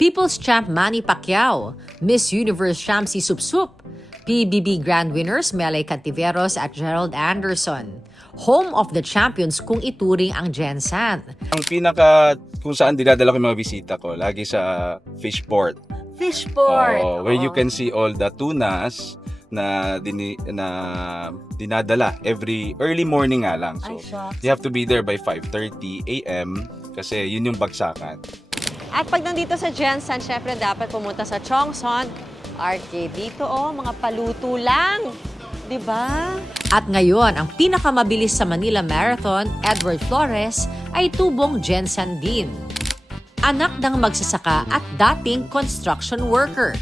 People's Champ Manny Pacquiao, Miss Universe champ si Supsup, PBB Grand Winners Melay Cantiveros at Gerald Anderson. Home of the Champions kung ituring ang Jensen. Ang pinaka kung saan dinadala ko yung mga bisita ko, lagi sa fishport. Fishport. Oo, where you can see all the tunas na dini, na dinadala every early morning nga lang. So, you have to be there by 5:30 a.m. kasi yun yung bagsakan. At pag nandito sa Jensen, syempre dapat pumunta sa Chongson Arcade. Dito oh, mga paluto lang. 'Di ba? At ngayon, ang pinakamabilis sa Manila Marathon, Edward Flores, ay tubong Jensen din. Anak ng magsasaka at dating construction worker.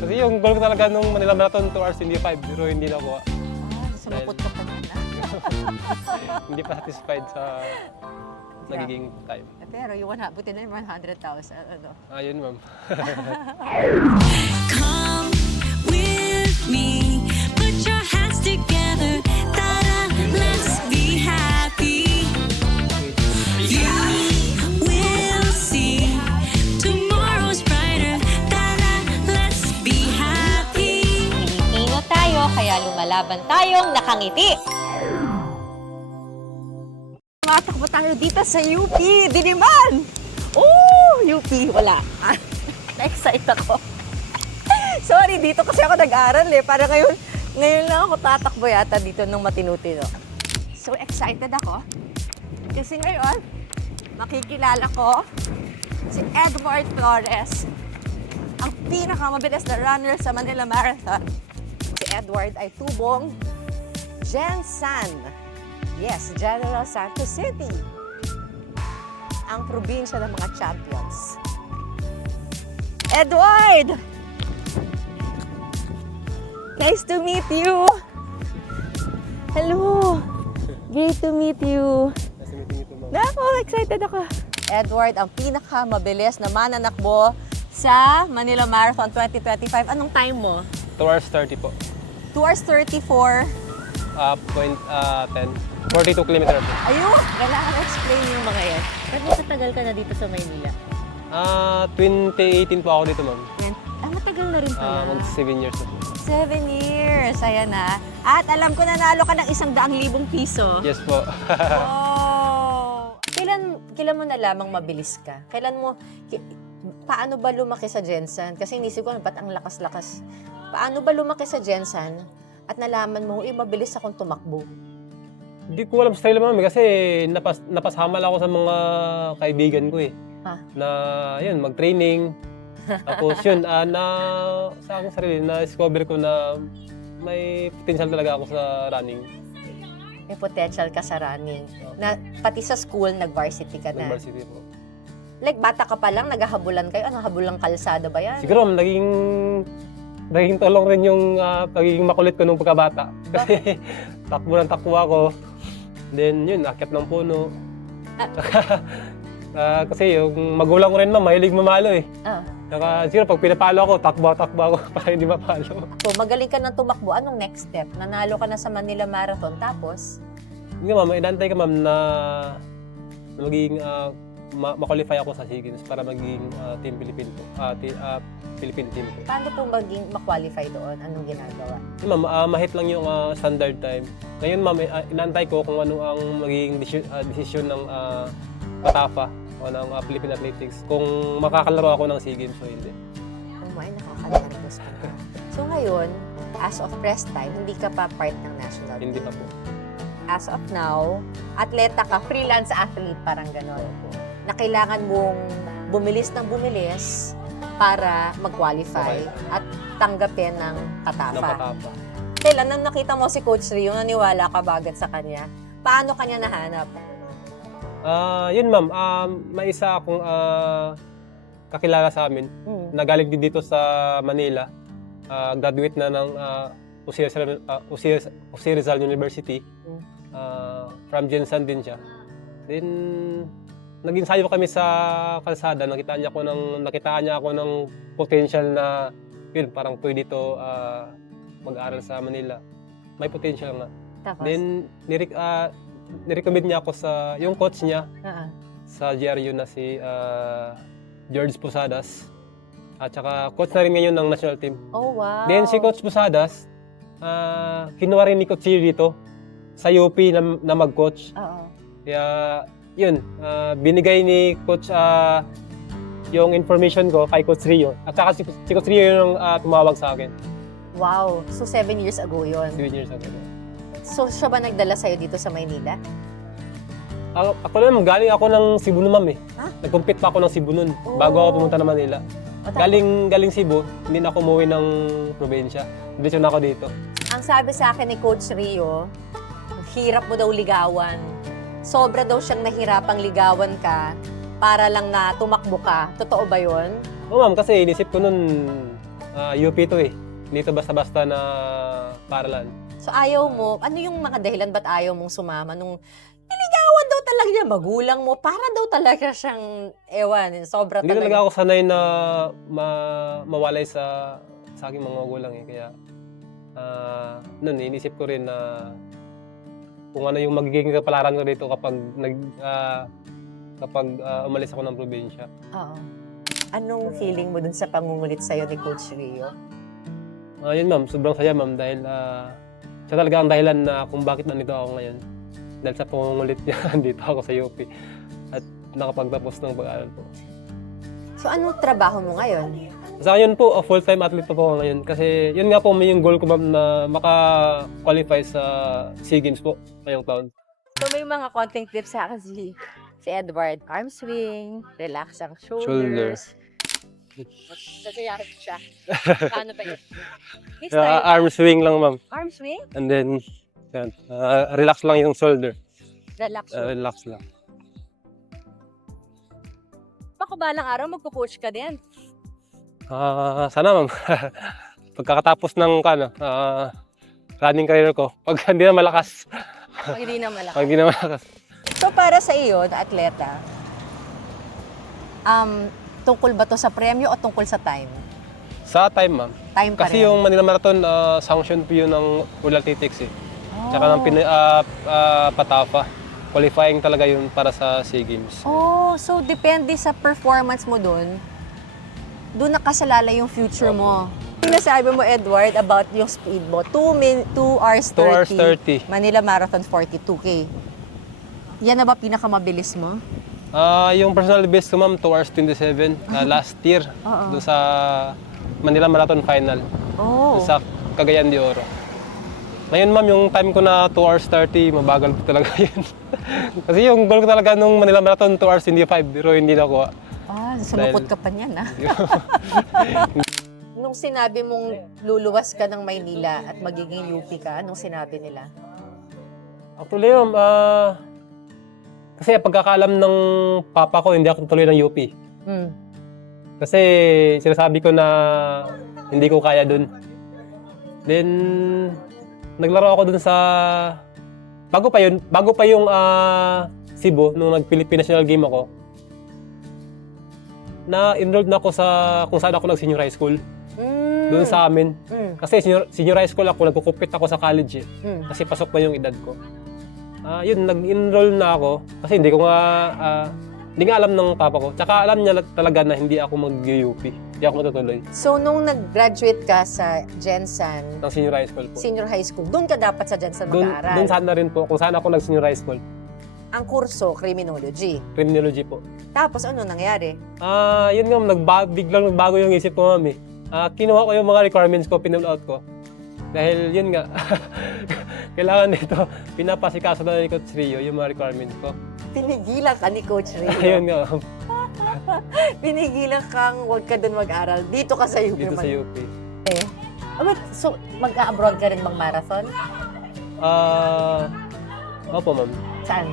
Kasi yung goal ko talaga nung Manila Marathon 2 hours hindi 5 pero hindi na ako Ah, sumupot ka pa na. hindi pa satisfied sa nagiging time. Pero yung 100, buti na yung 100,000. Ano? Ayun ma'am. Come with me. Put your hands together. Ta-da, let's be happy. You will see tomorrow's brighter. Ta-da, let's be happy. Pilipino tayo, kaya lumalaban tayong nakangiti. Tumatakbo tayo dito sa UP, Diliman! Oh, UP, wala. Na-excite ako. Sorry, dito kasi ako nag-aral eh. Para ngayon, ngayon lang ako tatakbo yata dito nung matinutino. So excited ako. Kasi ngayon, makikilala ko si Edward Flores, ang pinakamabilis na runner sa Manila Marathon. Si Edward ay tubong Jensan. Yes, General Santos City. Ang probinsya ng mga champions. Edward! Nice to meet you! Hello! Great to meet you! Nice meeting you too ma'am. Nako, excited ako. Edward, ang pinakamabilis na mananakbo sa Manila Marathon 2025. Anong time mo? 2 hours 30 po. 2 hours 34. Uh, point uh, 10. 42 kilometer po. Ayun, kailangan explain yung mga yan. Ba't matagal ka na dito sa Maynila? Ah, 2018 po ako dito ma'am. Ah, matagal na rin Ah, pala. mag 7 years na po. Seven years. Ayan na. At alam ko nanalo ka ng isang daang libong piso. Yes po. Oh! Kailan, kailan mo nalamang mabilis ka? Kailan mo, paano ba lumaki sa Jensen? Kasi inisip ko, ba't ang lakas-lakas? Paano ba lumaki sa Jensen at nalaman mo, eh, mabilis akong tumakbo? Hindi ko alam style ma'am eh, kasi napas, napasamal ako sa mga kaibigan ko eh. Ah. Na yun, mag-training. Tapos yun, ah, na sa aking sarili, na-discover ko na may potential talaga ako sa running. May potential ka sa running. Na, pati sa school, nag-varsity ka na. University po. Like, bata ka pa lang, naghahabulan kayo. Ano, habulang kalsada ba yan? Siguro ma'am, naging naging tulong rin yung ah, pagiging makulit ko nung pagkabata. Kasi takbo ng takbo ako. Then yun, akit ng puno. Ah, kasi yung magulang ko rin ma'am, mahilig mamalo eh. Ah. Saka siguro pag pinapalo ako, takbo-takbo ako para hindi mapalo. So, magaling ka ng tumakbo. Anong next step? Nanalo ka na sa Manila Marathon. Tapos, Hindi ma'am, inantay ka ma'am na, na magiging ah, ma- ma-qualify ako sa SEA Games para maging ah, Team Philippine po. Ah, ti- ah, Philippine team po. paano po maging ma-qualify doon? Anong ginagawa? Yun, ma'am, ah, mahit lang yung ah, standard time. Ngayon ma'am, eh, ah, inantay ko kung ano ang magiging desi- ah, desisyon ng uh, Patafa o ng ah, Philippine Athletics kung makakalaro ako ng SEA Games o hindi. My, nakaka-nervous pa. So ngayon, as of press time, hindi ka pa part ng national Hindi team. pa po. As of now, atleta ka, freelance athlete, parang gano'n. Na kailangan mong bumilis ng bumilis para mag-qualify Okay. at tanggapin ng katafa. Patafa. Kailan nang nakita mo si Coach Rio, naniwala ka bagad sa kanya? Paano kanya nahanap? Ah, yun ma'am, um, may isa akong ah, kakilala sa amin Hmm. na galing din dito sa Manila. Ah, graduate na ng uh, Jose Rizal, ah, Rizal University. Mm. Ah, from Jensen din siya. Then naging sayo kami sa kalsada, nakita niya ako ng nakita niya ako ng potential na yun, parang pwede to ah, mag-aral sa Manila. May potential nga. Tapos? Then nirek ah, nirecommend niya ako sa yung coach niya Ah, sa GRU na si ah, George Posadas. At saka coach na rin ngayon ng national team. Oh, wow. Then si Coach Posadas, ah kinuha rin ni Coach Siri dito sa UP na, na mag-coach. Oo. Kaya yun, ah, binigay ni Coach ah, yung information ko kay Coach Rio. At saka si, si Coach Rio yung ah, tumawag sa akin. Wow. So, seven years ago yun. 7 years ago. So, siya ba nagdala sa'yo dito sa Maynila? Ako, ako naman, galing ako ng Cebu naman eh. Ha? Nag-compete pa ako ng Cebu nun, Oh. bago ako pumunta ng Manila. O, ta- Galing, galing Cebu, hindi na ako umuwi ng probinsya. Diretso na ako dito. Ang sabi sa akin ni Coach Rio, hirap mo daw ligawan. Sobra daw siyang nahirapang ligawan ka para lang na tumakbo ka. Totoo ba yun? Oo ma'am, kasi inisip ko nun, ah, UP to eh. Dito basta-basta na paralan. So ayaw mo, ano yung mga dahilan ba't ayaw mong sumama nung niligawan daw talaga niya, magulang mo, para daw talaga siyang, ewan, sobra Hindi talaga. talaga ako sanay na ma mawalay sa sa aking mga magulang eh. Kaya, ah, nun, inisip ko rin na kung ano yung magiging kapalaran ko dito kapag nag ah, kapag ah, umalis ako ng probinsya. Oo. Anong feeling mo dun sa pangungulit sa'yo ni Coach Rio? Ah, yun ma'am, sobrang saya ma'am dahil ah, siya talaga ang dahilan na kung bakit nandito ako ngayon. Dahil sa pangungulit niya, nandito ako sa UP at nakapagtapos ng pag-aaral po. So anong trabaho mo ngayon? Sa akin po, a full-time athlete pa po ako ngayon. Kasi yun nga po, may yung goal ko ma'am na maka-qualify sa SEA Games po ngayong taon. So may mga konting tips sa akin si, si Edward. Arm swing, relax ang shoulders. Sasayakin siya. Paano ba yun? His Uh, arm swing lang ma'am. arm swing, And then, yan, ah, relax lang yung shoulder. relax. Ah, relax lang. Baka balang araw magpo-coach ka din. Ah, sana ma'am. Pagkakatapos ng ano, ah, running career ko, pag hindi na malakas, Pag hindi na malaki. pag hindi na malakas, So para sa iyo, na atleta, um, tungkol ba to sa premyo o tungkol sa time? sa time ma'am. Time pa Kasi rin. yung Manila Marathon, ah, sanction po yun ng World Athletics eh. oh. Tsaka ng pin, ah, ah, Patafa. Qualifying talaga yun para sa SEA Games. Oh, so depende sa performance mo dun, doon nakasalala yung future mo. Sinasabi mo, Edward, about yung speed mo. 2 min 2 hours 30. 2 hours 30. Manila Marathon 42K. Yan na ba pinakamabilis mo? Ah, yung personal best ko ma'am, 2 hours 27 ah, last year Oo. doon sa Manila Marathon Final Oh. doon sa Cagayan de Oro. Ngayon ma'am, yung time ko na 2 hours 30, mabagal po talaga yun. Kasi yung goal ko talaga nung Manila Marathon 2 hours hindi 5, pero hindi nakuha. Ah, sumukot Dahil- ka pa niyan, ah. Nung sinabi mong luluwas ka ng Maynila at magiging UP ka, anong sinabi nila? Actually ma'am, ah, kasi pagkakaalam ng papa ko, hindi ako tuloy ng UP. Hmm. Kasi sinasabi ko na hindi ko kaya dun. Then, naglaro ako dun sa... Bago pa yun, bago pa yung ah, Cebu, nung nag-Philippine National Game ako, na enrolled na ako sa kung saan ako nag-senior high school. Mm. Doon sa amin. Mm. Kasi senior, senior high school ako, nagkukupit ako sa college eh. Mm. Kasi pasok pa yung edad ko. Ah, yun, nag-enroll na ako. Kasi hindi ko nga, ah, hindi nga alam ng papa ko. Tsaka alam niya na- talaga na hindi ako mag-UP. Hindi ako matutuloy So, nung nag-graduate ka sa Jensen, ng senior high school po. senior high school, doon ka dapat sa Jensen mag-aaral. doon sana rin po, kung saan ako nag-senior high school. Ang kurso, criminology. Criminology po. Tapos, ano nangyari? Ah, yun nga, nagba- biglang nagbago yung isip ko, mami. Ah, kinuha ko yung mga requirements ko, pinull out ko. Dahil yun nga, kailangan nito, pinapasikaso na ni Coach Rio yung mga requirements ko. Pinigilan ka ni Coach Rio. Ayun nga, Pinigilan kang huwag ka doon mag-aral. Dito ka sa UP dito sa. UP. Eh. Oh, wait, so, mag-abroad ka rin bang marathon? Ah, opo ma'am. Saan?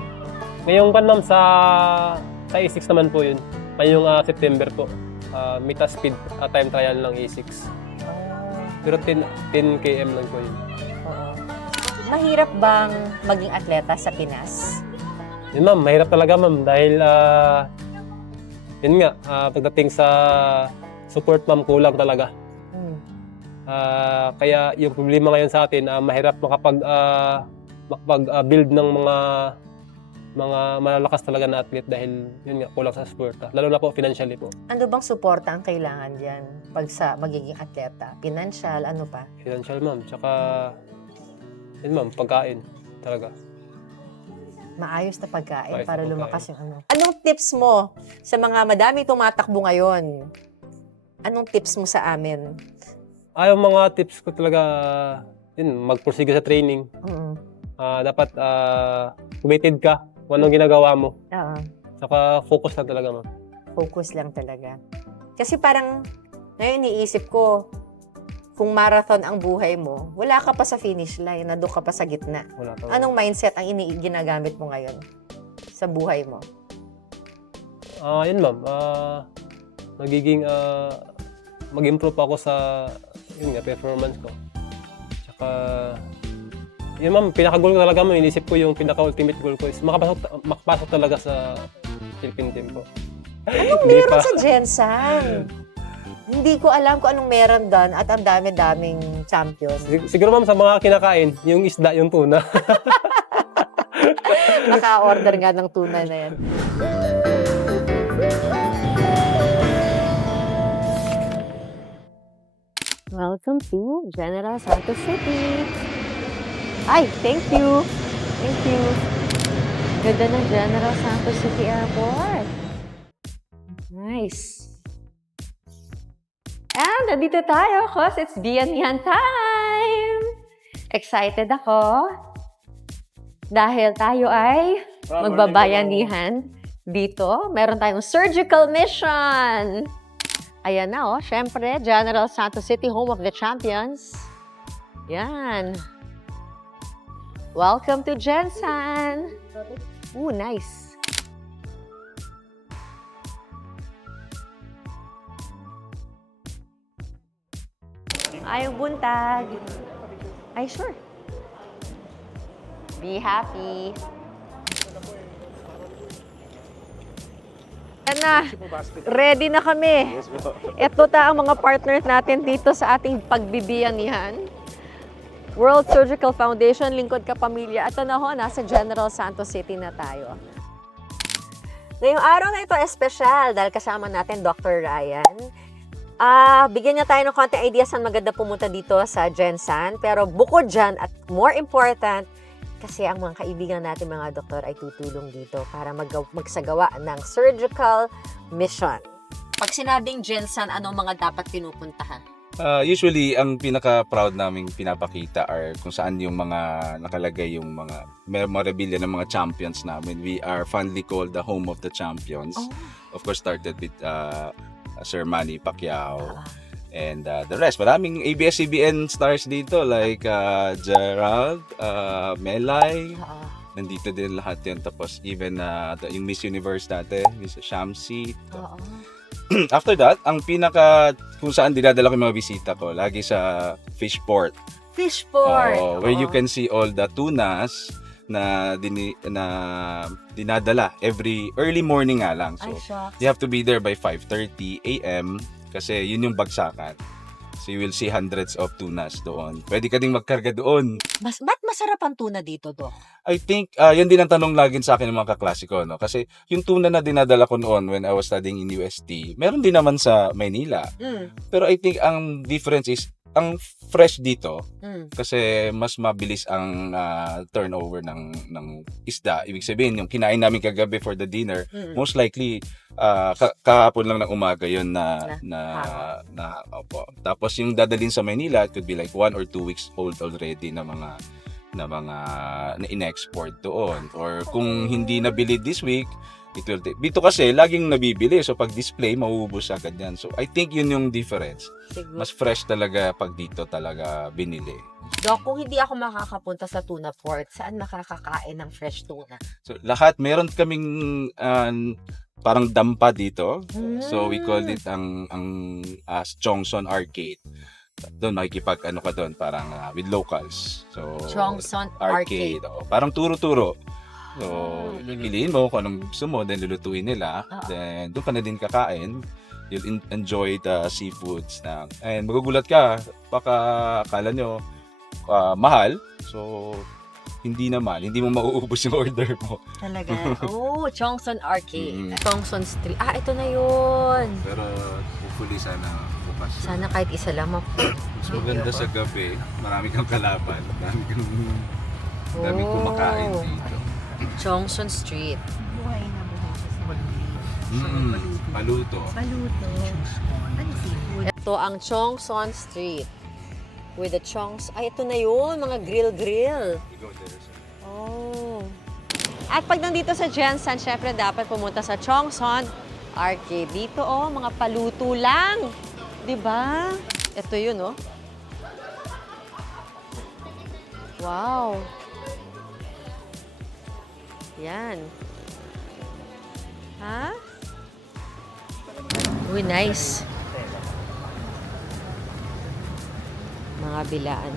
Ngayong pan ma'am sa sa A6 naman po yun. Ngayong ah, September po. Ah, Mita Speed ah, time trial ng A6. Pero 10, 10 km lang po yun. Oo. Mahirap bang maging atleta sa Pinas? Yun ma'am, mahirap talaga ma'am dahil ah, yun nga, ah, pagdating sa support ma'am kulang talaga. Hmm. Ah, kaya yung problema ngayon sa atin, ah, mahirap makapag ah, makapag ah, build ng mga mga malalakas talaga na athlete dahil yun nga, kulang sa suporta. Lalo na po financially po. Ano bang suporta ang kailangan diyan pag sa magiging atleta? Financial, ano pa? Financial ma'am. Tsaka, yun ma'am, pagkain talaga. Maayos na pagkain Maayos na para pagkain. lumakas yung ano. Anong tips mo sa mga madami tumatakbo ngayon? Anong tips mo sa amin? Ah, yung mga tips ko talaga, yun, magpursige sa training. Mm. Ah, dapat ah, committed ka kung anong ginagawa mo. Oo. Tsaka focus lang talaga ma'am. Focus lang talaga. Kasi parang, ngayon iniisip ko, kung marathon ang buhay mo, wala ka pa sa finish line, nandun ka pa sa gitna. Wala pa. Anong mindset ang ini ginagamit mo ngayon sa buhay mo? Ah, yun ma'am. Ah, magiging ah, mag-improve ako sa yun nga performance ko. Tsaka yun ma'am, pinaka-goal ko talaga mo, inisip ko yung pinaka-ultimate goal ko is makapasok, makapasok talaga sa Philippine team ko. Anong Hindi meron pa. sa Jensan? Hindi ko alam kung anong meron doon at ang dami-daming champion. Sig- Siguro ma'am sa mga kinakain, yung isda, yung tuna. Naka-order nga ng tuna na yan. Welcome to General Santos City. Ay, thank you. Thank you. Ganda ng General Santos City Airport. Nice. And nandito tayo cause it's Bianihan time. Excited ako dahil tayo ay magbabayanihan dito. Meron tayong surgical mission. Ayan na, oh. Siyempre, General Santos City, home of the champions. Yan. Welcome to Jensan. Ooh, nice. Ayong buntag. Ay, sure. Be happy. Na. Ready na kami. Ito ta ang mga partners natin dito sa ating pagbibiyanihan. World Surgical Foundation, Lingkod Ka Pamilya. Ito na ho, nasa General Santos City na tayo. Ngayong araw na ito, espesyal dahil kasama natin Dr. Ryan. Ah, bigyan niya tayo ng konti idea saan maganda pumunta dito sa Gensan. Pero bukod dyan, at more important, kasi ang mga kaibigan natin mga doktor ay tutulong dito para mag magsagawa ng surgical mission. Pag sinabing Gensan, anong mga dapat pinupuntahan? Ah, usually, ang pinaka-proud naming pinapakita are kung saan yung mga nakalagay yung mga memorabilia ng mga champions namin. We are fondly called the home of the champions. Oh. Of course, started with uh, Sir Manny Pacquiao Ah. and uh, the rest. Maraming ABS-CBN stars dito like uh, Gerald, uh, Melay, Oo. nandito din lahat yun. Tapos even uh, the, yung Miss Universe dati, Miss Shamsi. Oo. After that, ang pinaka kung saan dinadala ko yung mga bisita ko, lagi sa Fishport. Fishport. Oo, where you can see all the tunas na dini, na dinadala every early morning nga lang. Ay, So, shucks. you have to be there by 5:30 a.m. kasi yun yung bagsakan. So you will see hundreds of tunas doon. Pwede ka ding magkarga doon. Mas, ba't masarap ang tuna dito, Dok? I think, uh, yun din ang tanong lagi sa akin ng mga kaklase ko. No? Kasi yung tuna na dinadala ko noon when I was studying in UST, meron din naman sa Maynila. Mm. Pero I think ang difference is, ang fresh dito, Mm. kasi mas mabilis ang ah, turnover ng, ng isda. Ibig sabihin, yung kinain namin kagabi for the dinner, Mm. most likely, ka- kahapon lang ng umaga yun na, Na- na, na, opo. Tapos yung dadalhin sa Manila, it could be like one or two weeks old already na mga na mga na in-export doon. Or kung hindi nabili this week, it will take. Dito kasi, laging nabibili. So, pag display, mauubos agad yan. So, I think yun yung difference. Siguro. Mas fresh talaga pag dito talaga binili. Dok, kung hindi ako makakapunta sa tuna port, saan makakakain ng fresh tuna? So, lahat, meron kaming ah, parang dampa dito. So, we call it ang, ang as Chongson Arcade. Doon makikipag ano ka doon, parang ah, with locals. So, Chongson Arcade. arcade. oo. parang turo-turo. So, piliin mo kung anong gusto mo, then lulutuin nila. Ah. Then, doon ka na din kakain. You'll in- enjoy the seafoods na. And magugulat ka, baka akala nyo ah, mahal. So, hindi naman, hindi mo mauubos yung order mo. Talaga. oh, Chongson Arcade. Mm. Chongson Street. Ah, ito na yun. Pero hopefully sana bukas. Sana kahit isa lang map. Mas maganda sa gabi, marami kang kalaban, marami kang daming Oh. kumakain dito. Chongson Street. Buhay na buhay siya sa. Mm, paluto. Baluto. Ano seafood? Ito ang Chongson Street. With the chongs. Ay, ito na yun. Mga grill-grill. We go there, sir. Oh. At pag nandito sa Jensen, syempre dapat pumunta sa Chongson Arcade. Dito oh, mga paluto lang. 'Di ba? Ito 'yun oh. Wow. Yan. Ha? Uy, nice. Mga bilaan.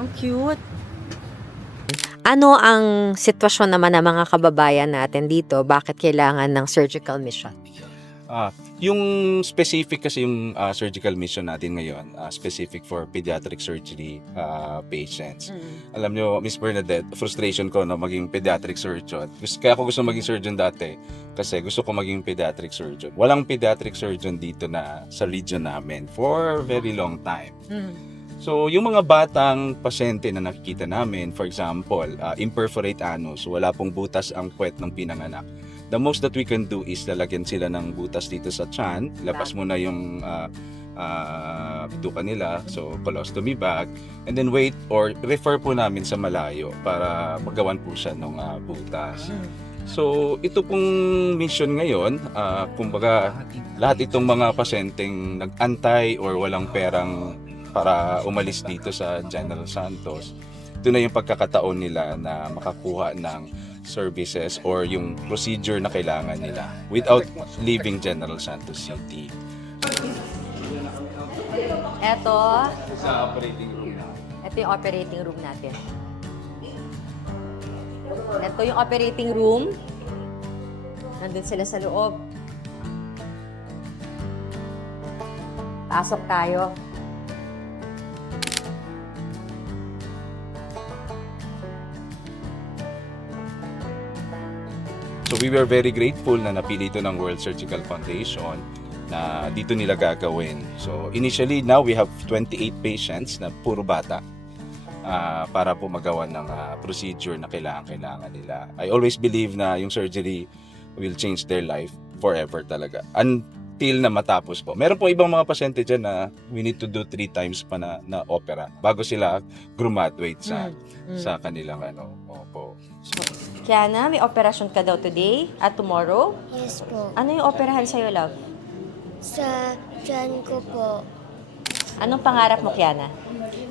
Ang cute. Ano ang sitwasyon naman ng mga kababayan natin dito? Bakit kailangan ng surgical mission? Ah, yung specific kasi yung ah, surgical mission natin ngayon, ah, specific for pediatric surgery ah, patients. Alam nyo, Miss Bernadette, frustration ko na maging pediatric surgeon. Gusto, kaya ako gusto maging surgeon dati kasi gusto ko maging pediatric surgeon. Walang pediatric surgeon dito na sa region namin for very long time. So, yung mga batang pasyente na nakikita namin, for example, uh, imperforate anus, wala pong butas ang puwet ng pinanganak. The most that we can do is lalagyan sila ng butas dito sa tiyan, labas mo na yung uh, uh, bituka nila, so colostomy bag, and then wait or refer po namin sa malayo para magawan po siya ng uh, butas. So, ito pong mission ngayon, ah, kumbaga, lahat itong mga pasyenteng nag-antay or walang perang para umalis dito sa General Santos, ito na yung pagkakataon nila na makakuha ng services or yung procedure na kailangan nila without leaving General Santos City. Eto, Sa operating room ito yung operating room natin. Ito yung operating room. Nandun sila sa loob. Pasok tayo. We were very grateful na napili ito ng World Surgical Foundation na dito nila gagawin. So initially now we have 28 patients na puro bata ah, para po magawa ng ah, procedure na kailangan-kailangan nila. I always believe na yung surgery will change their life forever talaga. Until na matapos po. Meron po ibang mga pasyente dyan na we need to do three times pa na, na opera bago sila graduate sa Mm. sa kanilang ano. Opo. Kiana, may operasyon ka daw today at tomorrow? Yes po. Ano yung operahan sa'yo, love? Sa tiyan ko po, Anong pangarap mo, Kiana?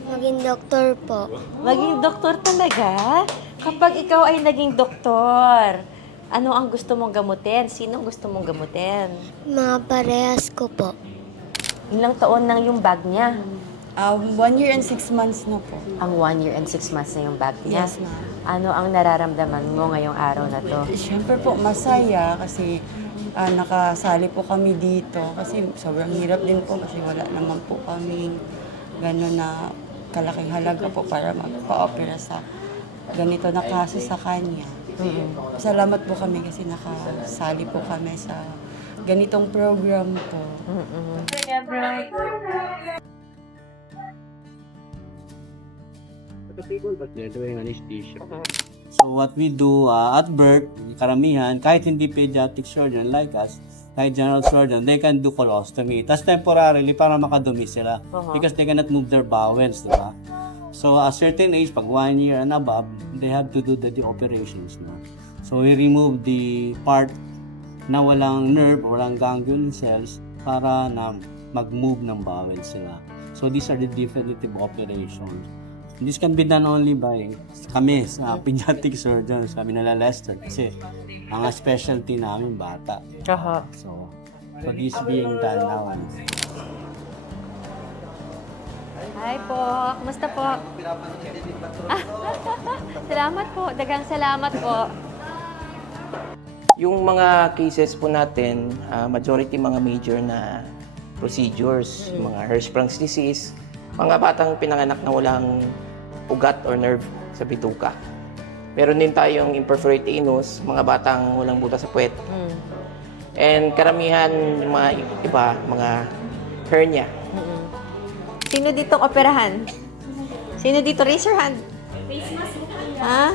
maging doktor po. Maging doktor talaga? Kapag ikaw ay naging doktor, ano ang gusto mong gamutin? Sino ang gusto mong gamutin? Mga parehas ko po. Ilang taon nang yung bag niya? Um, one year and six months na po. Ang one year and six months na yung bag niya. Yes, ma'am. Ano ang nararamdaman mo ngayong araw na to? Siyempre po, masaya kasi ah, nakasali po kami dito. Kasi sobrang hirap din po kasi wala naman po kami gano'n na kalaking halaga po para magpa-opera sa ganito na kaso sa kanya. Salamat po kami kasi nakasali po kami sa ganitong program po. So what we do uh, at birth, karamihan, kahit hindi pediatric surgeon like us, kahit general surgeon, they can do colostomy. Tapos temporarily para makadumi sila. Uh-huh. Because they cannot move their bowels, di ba? So a certain age, pag one year and above, they have to do the, the operations na. So we remove the part na walang nerve, walang ganglion cells para na mag-move ng bowels sila. So these are the definitive operations. This can be done only by kami, sa pediatric surgeons, kami nila Lester. Kasi ang specialty namin bata. Aha. So, so this being done now. Hi po. Kumusta po? salamat po. Dagang salamat po. Yung mga cases po natin, ah, majority mga major na procedures, mga Hirschsprung's disease, mga batang pinanganak na walang ugat or nerve sa bituka. Meron din tayong imperforate anus, mga batang walang butas sa puwet. Mm. And karamihan, yung mga iba, mga hernia. Mm-mm. Sino dito operahan? Sino dito? Raise your hand. Ha?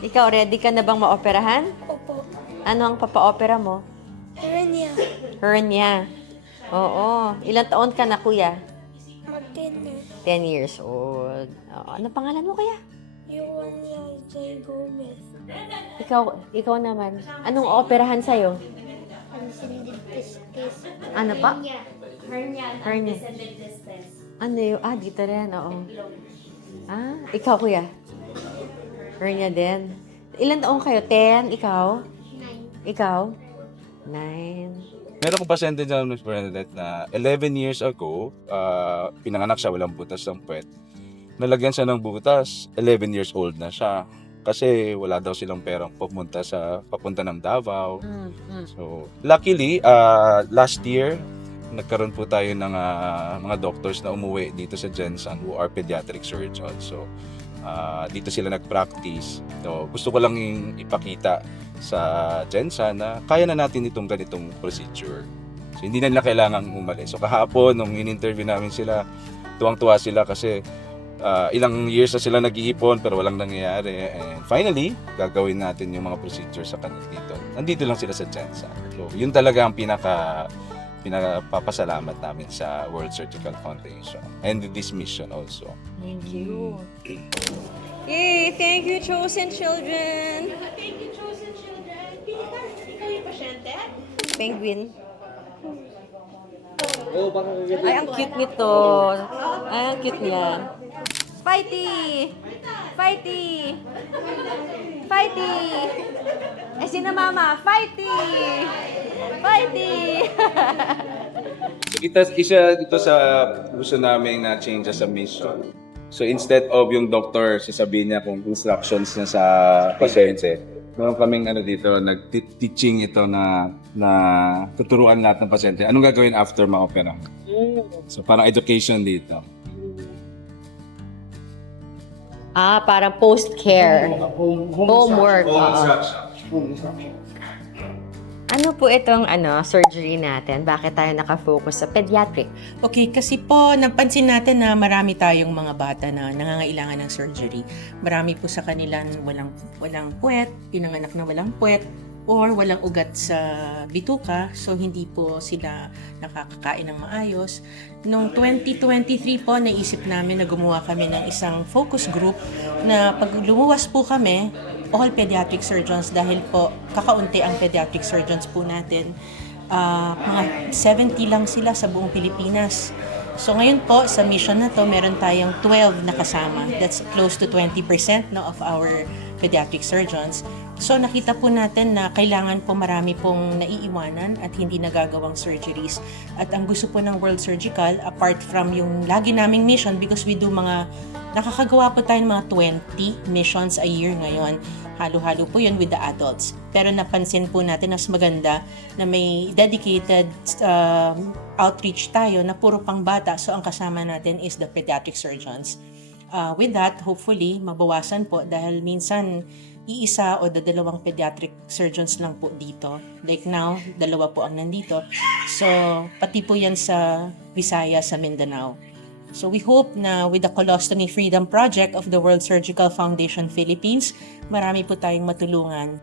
Ikaw, ready ka na bang maoperahan? Opo. Ano ang papa-opera mo? Hernia. Hernia. Oo. Ilang taon ka na, kuya? Mag-dinner. 10 years old. Oo. Ano pangalan mo? Yung niya, Jay Gomez. Ikaw, ikaw naman. Anong operahan sa'yo? Ano pa? Hernia. Ano yun? Ah, dito rin, oo. Ah, ikaw, kuya? Hernia din. Ilan taong kayo? 10? Ikaw? Nine. Ikaw? 9. Meron kong pasyente dyan, Ms. Bernadette, na 11 years ago, ah, pinanganak siya, walang butas ng puwet. Nalagyan siya ng butas, 11 years old na siya. Kasi wala daw silang perang pupunta sa papunta ng Davao. Mm, mm. So, luckily, uh, last year, nagkaroon po tayo ng ah, mga doctors na umuwi dito sa Jensen who are pediatric surgeons. So, ah, dito sila nag-practice. So, gusto ko lang ipakita sa Jensen na kaya na natin itong ganitong procedure. So, hindi na nila kailangang umalis. So, kahapon, nung in-interview namin sila, tuwang-tuwa sila kasi ah, ilang years na sila nag-iipon pero walang nangyayari. And finally, gagawin natin yung mga procedure sa kanila dito. Nandito lang sila sa Jensa. So, yun talaga ang pinaka pinapapasalamat namin sa World Surgical Foundation and this mission also. Thank you. Yay! Thank you, chosen children! Thank you, chosen children! Ikaw yung pasyente? Penguin. Ay, ang cute nito. Ay, ang cute niya. Fighty! Fighty! Fighty! Eh, sino mama? Fighty! Fighty! Ito, isa ito sa gusto namin na change sa mission. So instead of yung doctor sasabihin niya kung instructions niya sa pasyente, meron kaming ano dito, nag-teaching ito na na tuturuan lahat ng pasyente. Anong gagawin after ma-opera? So parang education dito. Ah, parang post-care. Homework. oo. Ano po itong ano surgery natin? Bakit tayo nakafocus sa pediatric? Okay, kasi po napansin natin na marami tayong mga bata na nangangailangan ng surgery. Marami po sa kanilang walang walang puwet, pinanganak na walang puwet, or walang ugat sa bituka, so hindi po sila nakakakain ng maayos. Noong 2023 po, naisip namin na gumawa kami ng isang focus group na pag lumuwas po kami, all pediatric surgeons dahil po kakaunti ang pediatric surgeons po natin. Ah, mga 70 lang sila sa buong Pilipinas. So ngayon po sa mission na to meron tayong 12 na kasama. That's close to 20% no of our pediatric surgeons. So nakita po natin na kailangan po marami pong naiiwanan at hindi nagagawang surgeries. At ang gusto po ng World Surgical apart from yung lagi naming mission because we do mga nakakagawa po tayo ng mga 20 missions a year ngayon. Halo-halo po yun with the adults. Pero napansin po natin mas maganda na may dedicated um, outreach tayo na puro pang bata. So ang kasama natin is the pediatric surgeons. Uh, with that, hopefully, mabawasan po dahil minsan iisa o dalawang pediatric surgeons lang po dito. Like now, dalawa po ang nandito. So, pati po yan sa Visayas, sa Mindanao. So we hope na with the Colostomy Freedom Project of the World Surgical Foundation Philippines, marami po tayong matulungan